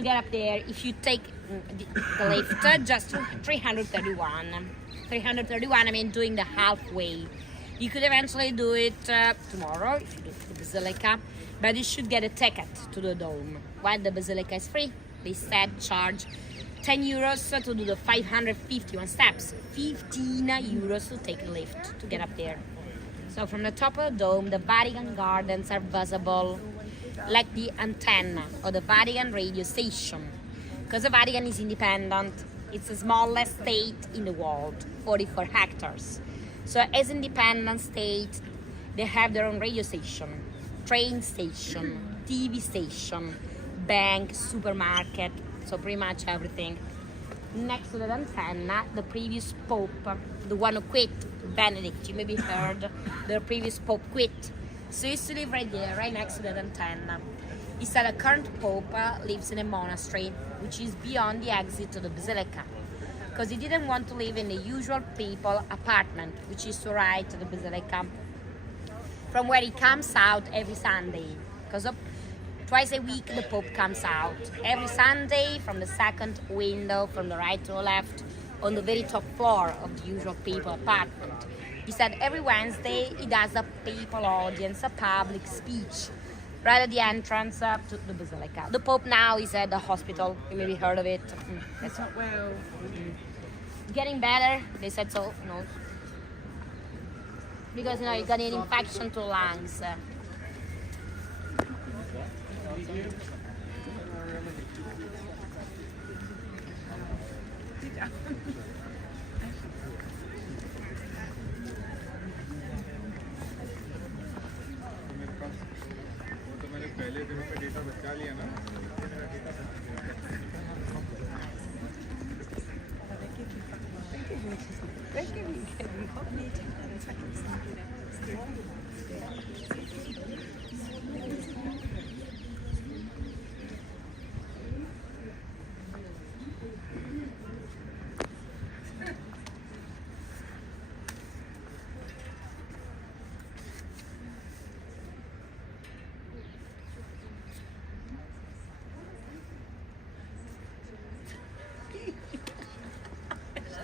to get up there, if you take the lift, just 331. 331, I mean, doing the halfway. You could eventually do it tomorrow if you do the Basilica, but you should get a ticket to the dome. While the Basilica is free, they instead charge 10 euros to do the 551 steps, 15 euros to take a lift to get up there. So from the top of the dome, the Vatican gardens are visible, like the antenna of the Vatican radio station. Because the Vatican is independent, it's the smallest state in the world, 44 hectares. So as independent state, they have their own radio station, train station, TV station, bank, supermarket, so pretty much everything. Next to the antenna, the previous Pope, the one who quit, Benedict, you maybe heard, the previous Pope quit. So he used to live right there, right next to that antenna. He said the current Pope lives in a monastery, which is beyond the exit to the Basilica, because he didn't want to live in the usual papal apartment, which is to right to the Basilica, from where he comes out every Sunday, because twice a week the Pope comes out. Every Sunday from the second window, from the right to the left, on the very top floor of the usual papal apartment. He said every Wednesday he does a papal audience, a public speech, right at the entrance to the Basilica. The Pope now is at the hospital. You maybe heard of it. It's not well. Getting better, they said so, no. Because, you know, you got an infection to lungs.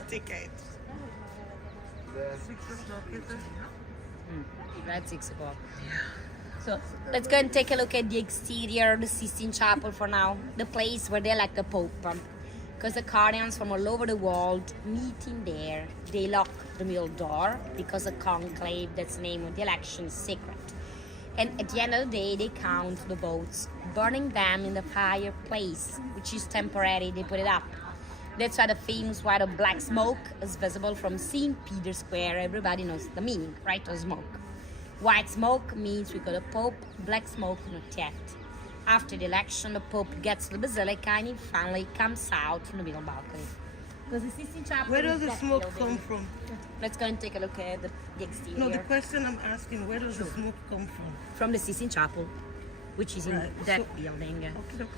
Tickets. 6 o'clock, is it? That's 6 o'clock. So let's go and take a look at the exterior of the Sistine Chapel for now. The place where they elect the Pope. Because the cardinals from all over the world meet in there. They lock the middle door because the conclave, that's the name of the election, is secret. And at the end of the day, they count the votes, burning them in the fireplace, which is temporary, they put it up. That's why the famous white or black smoke is visible from St. Peter's Square. Everybody knows the meaning, right, of smoke. White smoke means we got a Pope, black smoke not yet. After the election, the Pope gets to the Basilica and he finally comes out from the middle balcony. Because the Sistine Chapel. Where does the smoke come from? Let's go and take a look at the exterior. No, the question I'm asking, where does the smoke come from? From the Sistine Chapel, which is in that building. Okay. That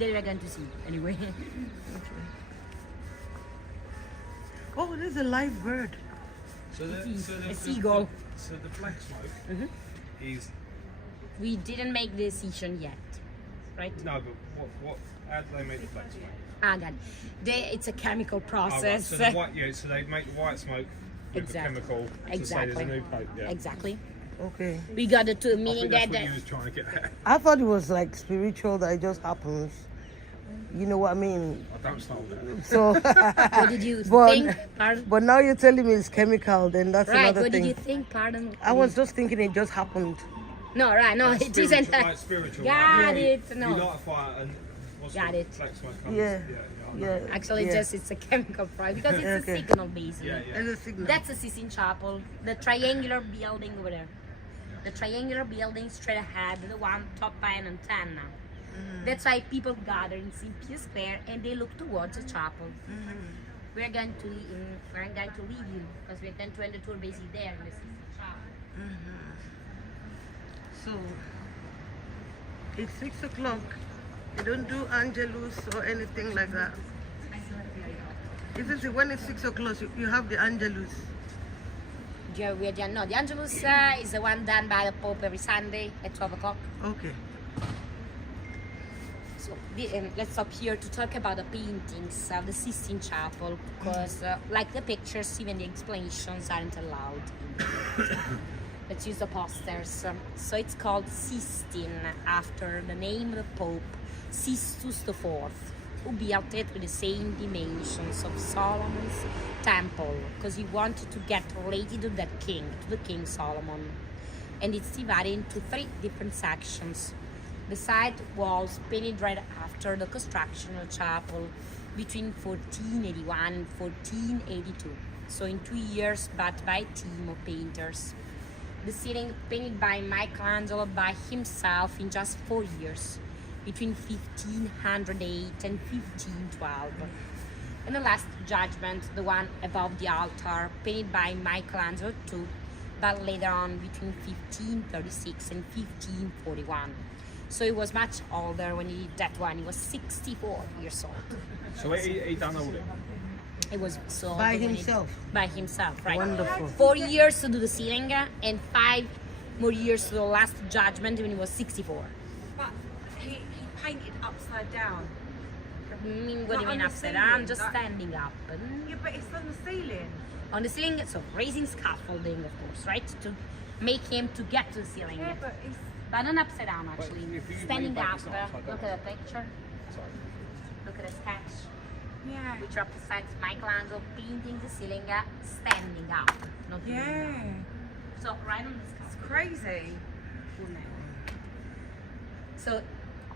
we're going to see anyway. Okay. Oh, there's a live bird. A seagull. So the black smoke is. We didn't make the decision yet, right? No, but what? How do they make the black smoke? Ah, God. It's a chemical Oh, right, process. so the white, yeah, so they make the white smoke with Exactly. the chemical to Exactly. say there's a new pope. Yeah. Exactly. Okay. We got the two, I meaning think that's that what you was trying to get at. I thought it was like spiritual, that it just happens. You know what I mean? I don't start that. So, what did you but, think? Pardon? but now you're telling me it's chemical, then that's Right, another what thing. did you think? Pardon? I was just thinking it just happened. No, right, no, it isn't. Like spiritual. Got like, it, You no. light a fire and what's Got the it. black smoke comes. Yeah. Yeah. Yeah. Actually, yeah. just it's a chemical process because it's Okay. a signal basically. Yeah, yeah. It's a signal. That's the Sistine Chapel, the triangular building over there. The triangular building straight ahead, the one topped by an antenna. That's why people gather in St. Peter's Square and they look towards the chapel. We're going to leave you because we're going to end the tour basically there in the Sistine Chapel. So, it's 6 o'clock. You don't do Angelus or anything like that. Isn't it when it's 6 o'clock you have the Angelus? No, the Angelus is the one done by the Pope every Sunday at 12 o'clock. Okay. let's stop here to talk about the paintings of the Sistine Chapel, because like the pictures, even the explanations aren't allowed. Let's use the posters. So it's called Sistine after the name of the Pope, Sistus IV, who built it with the same dimensions of Solomon's temple, because he wanted to get related to the King Solomon. And it's divided into 3 different sections. The side walls painted right after the construction of the chapel between 1481 and 1482. So in 2 years, but by a team of painters. The ceiling painted by Michelangelo by himself in just 4 years, between 1508 and 1512. And the Last Judgment, the one above the altar, painted by Michelangelo too, but later on between 1536 and 1541. So he was much older when he did that one. He was 64 years old. So he done all it? It was so By himself? By himself, right. Wonderful. 4 years to do the ceiling and 5 more years to the Last Judgment when he was 64. But he painted upside down. I mean, what do you Not mean on the upside ceiling, down? Just like- standing up. Yeah, but it's on the ceiling. On the ceiling, so raising scaffolding, of course, right? To make him to get to the ceiling. Yeah, but it's... But not upside down, actually. if you Standing lean back, up. it's not upside Look down. at the picture. Sorry. Look at the sketch, Yeah. which represents Michelangelo painting the ceiling standing up, not leaning Yeah. down. So right on the It's scaffold. crazy. So,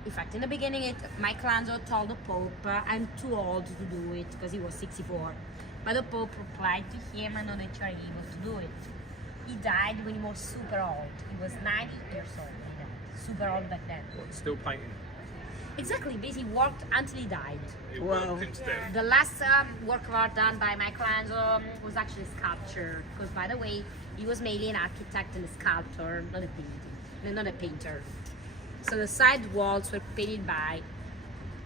in fact, in the beginning, Michelangelo told the Pope, "I'm too old to do it," because he was 64. But the Pope replied to him, "I know that you are able to do it." He died when he was super old. He was 90 years old. He died. Super old back then. What, still painting? Exactly, basically worked until he died. He Wow. worked instead. The last work of art done by Michelangelo was actually sculpture, because by the way, he was mainly an architect and a sculptor, not a not a painter. So the side walls were painted by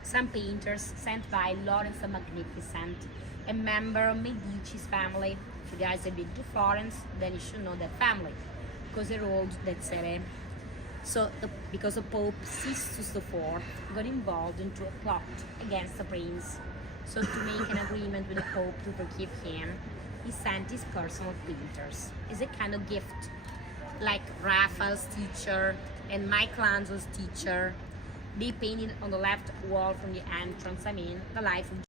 some painters sent by Lawrence the Magnificent, a member of Medici's family. If you guys have been to Florence, then you should know that family, because they ruled that city. So, because the Pope Sistus IV got involved into a plot against the prince, so to make an agreement with the Pope to forgive him, he sent his personal painters as a kind of gift, like Raphael's teacher and Michelangelo's teacher. They painted on the left wall from the entrance, the life of